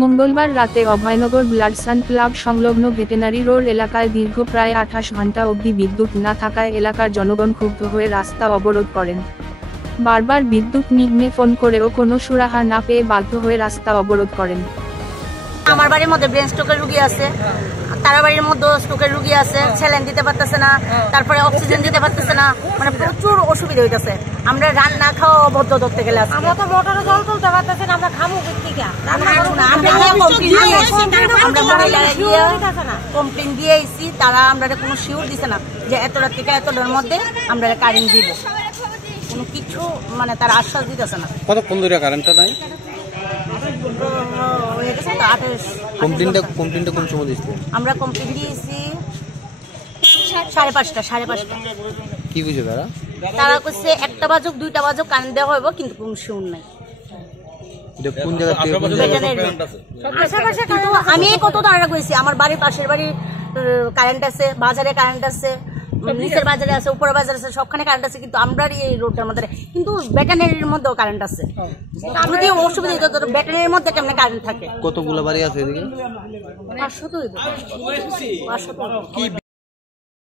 মঙ্গলবার রাতে অভয়নগর ব্লাডসান ক্লাব সংলগ্ন ভেটেনারি রোড এলাকায় দীর্ঘ প্রায় 28 ঘণ্টা অবধি বিদ্যুৎ না থাকায় এলাকার জনগণ ক্ষুব্ধ হয়ে রাস্তা অবরোধ করেন। বারবার বিদ্যুৎ নিগমে ফোন করেও কোনো সুরাহা না পেয়ে বাধ্য হয়ে রাস্তা অবরোধ করেন। আমার বাড়ির মধ্যে ব্রেন স্ট্রোকের রোগী আছে, তার বাড়ির মধ্যে স্ট্রোকের রোগী আছে, স্যালাইন দিতে পারতেছে না, তারপরে অক্সিজেন দিতে পারতেছে না, মানে প্রচুর অসুবিধা হইতেছে। আমরা রান্না খাওয়া অবদ্ধ ধরতে গেলে আমরা তো মোটরে জল তুলতে পারতেছি না, আমরা খামু থেকে কমপ্লেন দিয়ে আইছি, তারা আমরা কোনো শিওর দিছে না যে এতটা থেকে এতটার মধ্যে আমরা কারেন্ট দিব, কোনো কিছু মানে তারা আশ্বাস দিতেছে না। কতক্ষণ ধরে কারেন্টটা নাই? কমপ্লেনটা কোন সময় দিচ্ছে? আমরা কমপ্লেন দিয়েছি 5:30। কি বুঝে তারা কইছে 1টা বাজুক 2টা বাজুক কারেন্ট দেওয়া হইব, কিন্তু কোনো শিওর নাই। কোন জায়গা কিন্তু আমি কত তারা কইছি, আমার বাড়ির পাশের বাড়ির কারেন্ট আছে, বাজারে কারেন্ট আছে, নিচের বাজারে আছে, উপরের বাজারে আছে, সবখানে কারেন্ট আছে, কিন্তু আমরা এই রোডটার মধ্যে কিন্তু ব্যাটারির মধ্যেও কারেন্ট আছে। যদি অসুবিধা হতো ব্যাটারির মধ্যে কেমনে কারেন্ট থাকে? কতগুলো বাড়ি আছে এদিকে? 500 তো